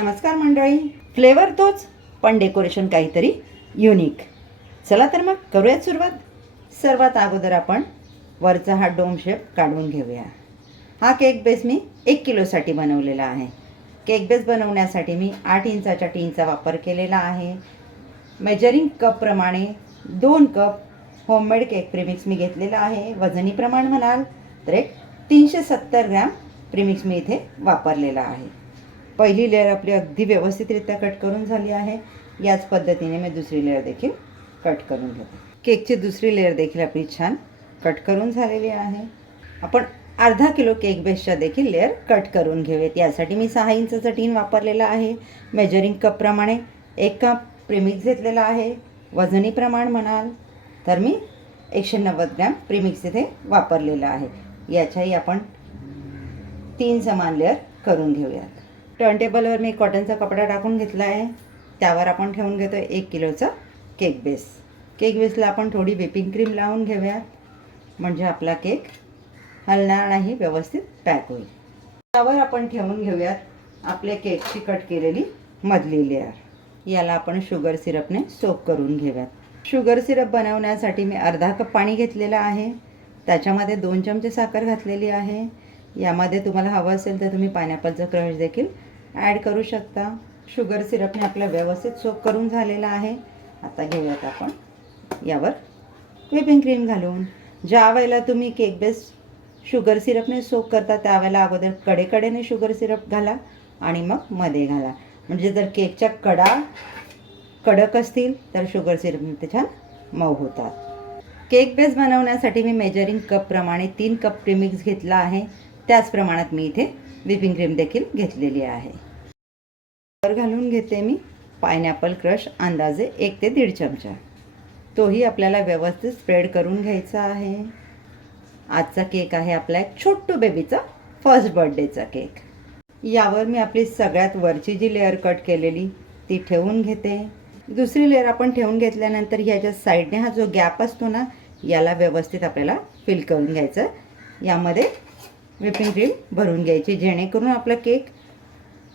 नमस्कार मंडळी. फ्लेवर तोच पण डेकोरेशन काहीतरी युनिक. चला तर मग करूयात सुरुवात. सर्वात अगोदर आपण वरचा हा डोम शेप काढून घेऊया. हा केक बेस मी 1 किलोसाठी बनवलेला आहे. केक बेस बनवण्यासाठी मी 8 इंचाच्या टीनचा वापर केलेला आहे. मेजरिंग कपप्रमाणे 2 कप होममेड केक प्रीमिक्स मी घेतलेला आहे. वजनी प्रमाण म्हणाल तर एक 370 ग्रॅम प्रीमिक्स मी इथे वापरलेला आहे. पहिली लेअर आपली अगदी व्यवस्थितरित्या कट करून झाली आहे. याच पद्धतीने मी दुसरी लेअर देखील कट करून घेते. केकची दुसरी लेअर देखील आपली छान कट करून झालेली आहे. आपण अर्धा किलो केक बेसच्या देखील लेअर कट करून घेऊयात. यासाठी मी 6 इंचाचा टीन वापरलेला आहे. मेजरिंग कपप्रमाणे 1 कप प्रीमिक्स घेतलेला आहे. वजनी प्रमाण म्हणाल तर मी 190 ग्रॅम प्रीमिक्स इथे वापरलेला आहे. याच्याही आपण 3 समान लेअर करून घेऊयात. टर्नटेबलवर मी कॉटनचा कपडा टाकून घेतला आहे. त्यावर आपण ठेवून घेतो 1 किलोचा केक बेस. केक बेसला आपण थोडी व्हिपिंग क्रीम लावून घेऊयात, म्हणजे आपला केक हलणार नाही, व्यवस्थित पॅक होईल. त्यावर आपण ठेवून घेऊयात आपल्या केकची कट केलेली मधली लेअर. याला आपण शुगर सिरपने सोक करून घेऊयात. शुगर सिरप बनवण्यासाठी मी अर्धा कप पाणी घेतलेलं आहे. त्याच्यामध्ये 2 चमचे साखर घातलेली आहे. यामध्ये तुम्हाला हवं असेल तर तुम्ही पायनॅपलचं क्रश देखील ॲड करू शकता. शुगर सिरपने आपला व्यवस्थित सोक करून झालेला आहे. आता घेऊयात आपण यावर व्हिपिंग क्रीम घालून. ज्या वेळेला तुम्ही केक बेस शुगर सिरपने सोक करता त्यावेळेला अगोदर कडेकडेने शुगर सिरप घाला आणि मग मध्ये घाला. म्हणजे जर केकच्या कडा कडक असतील तर शुगर सिरपने ते छान मऊ होतात. केक बेस बनवण्यासाठी मी मेजरिंग कपप्रमाणे 3 कप प्रीमिक्स घेतला आहे. त्याच प्रमाणात मी इथे व्हिपिंग क्रीम देखील घेतलेली आहे. वर घालून घेते मी पायनॅपल क्रश अंदाजे 1 ते 1.5 चमचा. तोही आपल्याला व्यवस्थित स्प्रेड करून घ्यायचा आहे. आजचा केक आहे आपला एक छोटू बेबीचा फर्स्ट बर्थडेचा केक. यावर मी आपली सगळ्यात वरची जी लेअर कट केलेली ती ठेवून घेते. दुसरी लेअर आपण ठेवून घेतल्यानंतर ह्याच्या साईडने हा जो गॅप असतो ना, याला व्यवस्थित आपल्याला फिल करून घ्यायचं. यामध्ये व्हिपिंग क्रीम भरून घ्यायची, जेणेकरून आपला केक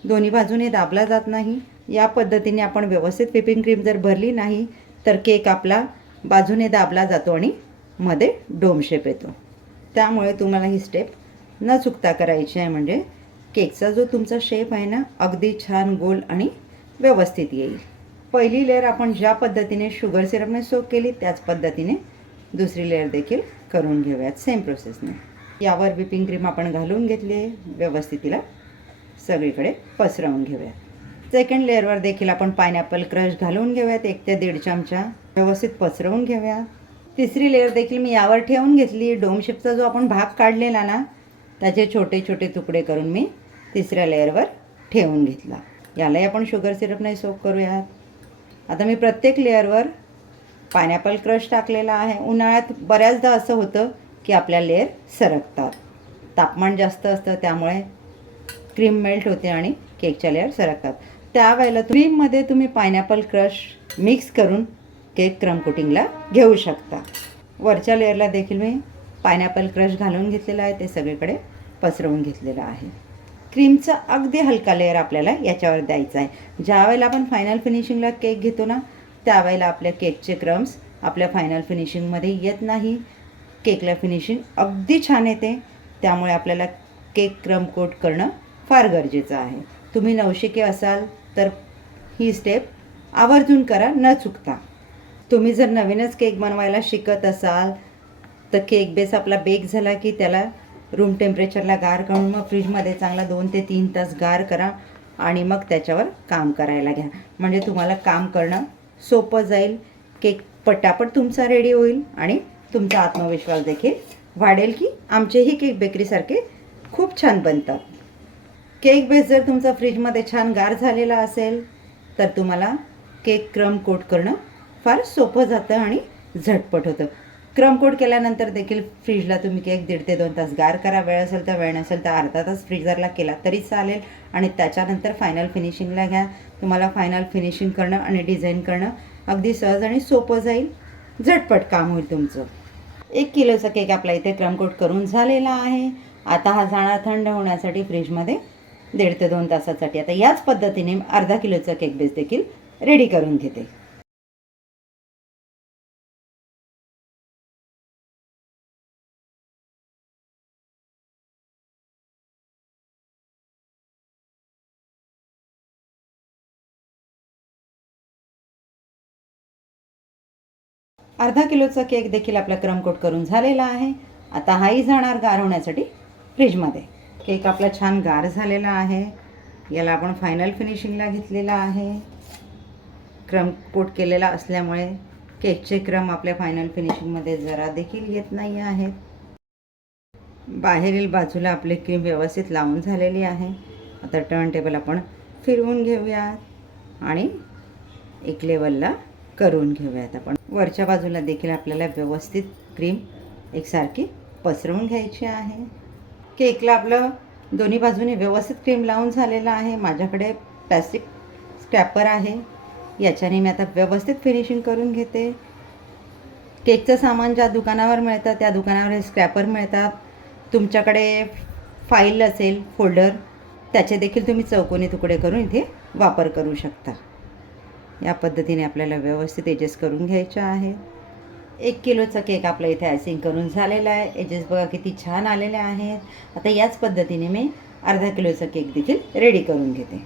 दोन्ही बाजूने दाबला जात नाही. या पद्धतीने आपण व्यवस्थित व्हिपिंग क्रीम जर भरली नाही तर केक आपला बाजूने दाबला जातो आणि मध्ये डोम शेप येतो. त्यामुळे तुम्हाला ही स्टेप न चुकता करायची आहे, म्हणजे केकचा जो तुमचा शेप आहे ना, अगदी छान गोल आणि व्यवस्थित येईल. पहिली लेअर आपण ज्या पद्धतीने शुगर सिरपने सोक केली त्याच पद्धतीने दुसरी लेअर देखील करून घेऊयात सेम प्रोसेसने. यावर व्हिपिंग क्रीम आपण घालून घेतली. व्यवस्थित तिला सगळीकडे पसरवून घेऊयात. सेकंड लेअरवर देखील आपण पायनॅपल क्रश घालून घेऊयात 1 ते 1.5 चमचा. व्यवस्थित पसरवून घेऊया. तिसरी लेअर देखील मी यावर ठेवून घेतली. डोम शेपचा जो आपण भाग काढलेला ना, त्याचे छोटे छोटे तुकडे करून मी तिसऱ्या लेअरवर ठेवून घेतला. यालाही आपण शुगर सिरपने सोक करूयात. आता मी प्रत्येक लेअरवर पायनॅपल क्रश टाकलेला आहे. उन्हाळ्यात बऱ्याचदा असं होतं की आपल्या लेअर सरकतात. तापमान जास्त असतं, त्यामुळे क्रीम मेल्ट होते आणि केकच्या लेअर सरकतात. त्यावेळेला क्रीममध्ये तुम्ही पायनॅपल क्रश मिक्स करून केक क्रम कोटिंगला घेऊ शकता. वरच्या लेअरला देखील मी पायनॅपल क्रश घालून घेतलेला आहे. ते सगळीकडे पसरवून घेतलेलं आहे. क्रीमचा अगदी हलका लेअर आपल्याला याच्यावर द्यायचा आहे. ज्या वेळेला आपण फायनल फिनिशिंगला केक घेतो ना, त्यावेळेला आपल्या केकचे क्रम्स आपल्या फायनल फिनिशिंगमध्ये येत नाही. केकला फिनिशिंग अगदी छान येते. त्यामुळे आपल्याला केक क्रम कोट करणं फार गरजेचं आहे. तुम्ही नवशिके असाल तर ही स्टेप आवर्जून करा, न चुकता. तुम्ही जर नवीनच केक बनवायला शिकत असाल तर केक बेस आपला बेक झाला की त्याला रूम टेम्परेचरला गार करून मग फ्रीजमध्ये चांगला 2 ते 3 तास गार करा आणि मग त्याच्यावर काम करायला घ्या. म्हणजे तुम्हाला काम करणं सोपं जाईल. केक पटापट तुमचा रेडी होईल आणि तुमचा आत्मविश्वास देखील वाढेल की आमचेही केक बेकरीसारखे खूप छान बनतात. केक बेस जर तुमचा फ्रीजमध्ये छान गार झालेला असेल तर तुम्हाला केक क्रम कोट करणं फार सोपं जातं आणि झटपट होतं. क्रम कोट केल्यानंतर देखील फ्रीजला तुम्ही केक 1.5 ते 2 तास गार करा. वेळ असेल तर, वेळ नसेल तर अर्धा तास फ्रीजरला केला तरी चालेल. आणि त्याच्यानंतर फायनल फिनिशिंगला घ्या. तुम्हाला फायनल फिनिशिंग करणं आणि डिझाईन करणं अगदी सहज आणि सोपं जाईल. झटपट काम होईल तुमचं. 1 किलोचा केक आपला इथे क्रम कोट करून झालेला आहे. आता हा जाणार थंड होण्यासाठी फ्रीजमध्ये 1.5 ते 2 तासासाठी. आता याच पद्धतीने अर्धा किलोचा केक बेस देखील रेडी करून घेते. अर्धा किलोचा केक देखील आपला क्रम कोट करून झालेला आहे. आता हाही जाणार गार होण्यासाठी फ्रीजमध्ये. केक आपला छान गार झालेला आहे. याला आपण फायनल फिनिशिंगला घेतलेला आहे. क्रम कोट केलेला असल्यामुळे केकचे क्रम आपल्या फायनल फिनिशिंगमध्ये जरा देखील येत नाही आहेत. बाहेरील बाजूला आपली क्रीम व्यवस्थित लावून झालेली आहे. आता टर्न टेबल आपण फिरवून घेऊयात आणि एक लेवलला करून घेऊयात. आपण वरच्या बाजूला देखील आपल्याला व्यवस्थित क्रीम एकसारखी पसरवून घ्यायची आहे. केकला आपलं दोन्ही बाजूने व्यवस्थित क्रीम लावून झालेलं आहे. माझ्याकडे प्लॅस्टिक स्क्रॅपर आहे. याच्याने मी आता व्यवस्थित फिनिशिंग करून घेते. केकचं सामान ज्या दुकानावर मिळतं त्या दुकानावर हे स्क्रॅपर मिळतात. तुमच्याकडे फाईल असेल फोल्डर, त्याचे देखील तुम्ही चौकोनी तुकडे करून इथे वापर करू शकता. या पद्धतीने आपल्याला व्यवस्थित एजेस करून घ्यायच्या आहे. 1 किलोचा केक आपला इथे आयसिंग करून झालेला आहे. एजेस बघा किती छान आलेले आहेत. आता याच पद्धतीने मी अर्धा किलोचा केक देखील रेडी करून घेते.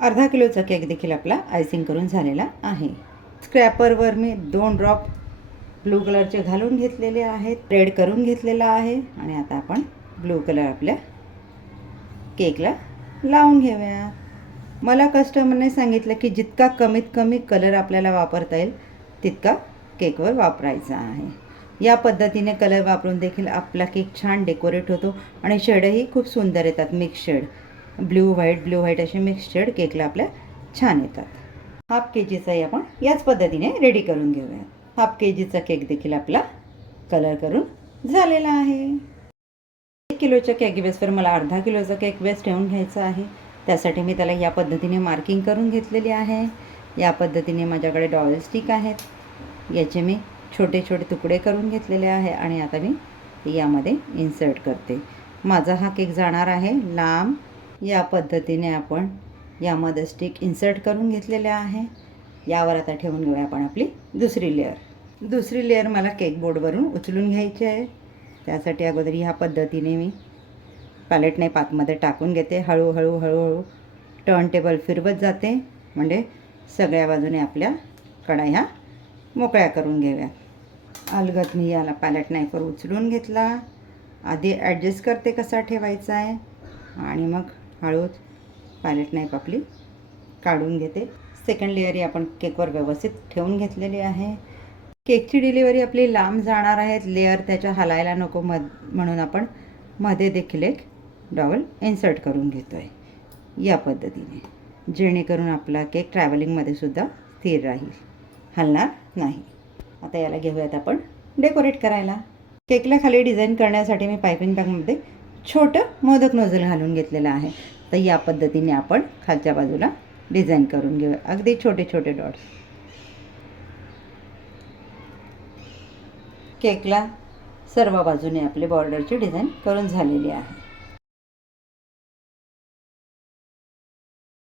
अर्धा किलोचा केक देखील आपला आयसिंग करून झालेला आहे. स्क्रॅपरवर मी 2 ड्रॉप ब्लू कलरचे घालून घेतलेले आहेत. रेड करून घेतलेला आहे आणि आता आपण ब्लू कलर आपल्या केकला लावून घेऊया. मला कस्टमरने सांगितलं की जितका कमीत कमी कलर आपल्याला वापरता येईल तितका केकवर वापरायचा आहे. या पद्धतीने कलर वापरून देखील आपला केक छान डेकोरेट होतो आणि शेडही खूप सुंदर येतात. मिक्स शेड ब्ल्यू व्हाईट असे मिक्स शेड केकला आपल्या छान येतात. हाफ केजीचाही आपण याच पद्धतीने रेडी करून घेऊया. हाफ केजीचा केक देखील आपला कलर करून झालेला आहे. 1 किलोच्या केक बेसवर मला अर्धा किलोचा केक बेस ठेवून घ्यायचा आहे. त्यासाठी मी त्याला या पद्धतीने मार्किंग करून घेतलेली आहे. या पद्धतीने माझ्याकडे डॉवेल स्टिक आहेत. याचे मी छोटे छोटे तुकडे करून घेतलेले आहे आणि आता मी यामध्ये इन्सर्ट करते. माझा हा केक जाणार आहे लांब. या पद्धतीने आपण यामध्ये स्टिक इन्सर्ट करून घेतलेले आहे. यावर आता ठेवून घेऊया आपण आपली दुसरी लेअर. दुसरी लेअर मला केक बोर्डवरून उचलून घ्यायची आहे. त्यासाठी अगोदर ह्या पद्धतीने मी पॅलेट नाईफ आतमध्ये टाकून घेते. हळूहळू टर्न टेबल फिरवत जाते म्हणजे सगळ्या बाजूने आपल्या कढा ह्या मोकळ्या करून घेऊया. अलगद मी याला पॅलेट नाईफवर उचलून घेतला. आधी ॲडजस्ट करते कसा ठेवायचा आहे आणि मग हळूच पॅलेट नाईफ आपली काढून घेते. सेकंड लेअरही आपण केकवर व्यवस्थित ठेवून घेतलेली आहे. केकची डिलिव्हरी आपली लांब जाणार आहे. लेअर त्याच्या हलायला नको म्हणून आपण मध्ये देखील एक डॉवेल इन्सर्ट करून घेतो आहे या पद्धतीने, जेणेकरून आपला केक ट्रॅव्हलिंगमध्ये सुद्धा स्थिर राहील, हलणार नाही. आता याला घेऊयात आपण डेकोरेट करायला. केकला खाली डिझाईन करण्यासाठी मी पायपिंग बॅगमध्ये छोटं मोदक नोझल घालून घेतलेलं आहे. तर या पद्धतीने आपण खालच्या बाजूला डिझाईन करून घेऊया. अगदी छोटे छोटे डॉट्स. केकला सर्व बाजूने आपले बॉर्डरची डिझाईन करून झालेली आहे.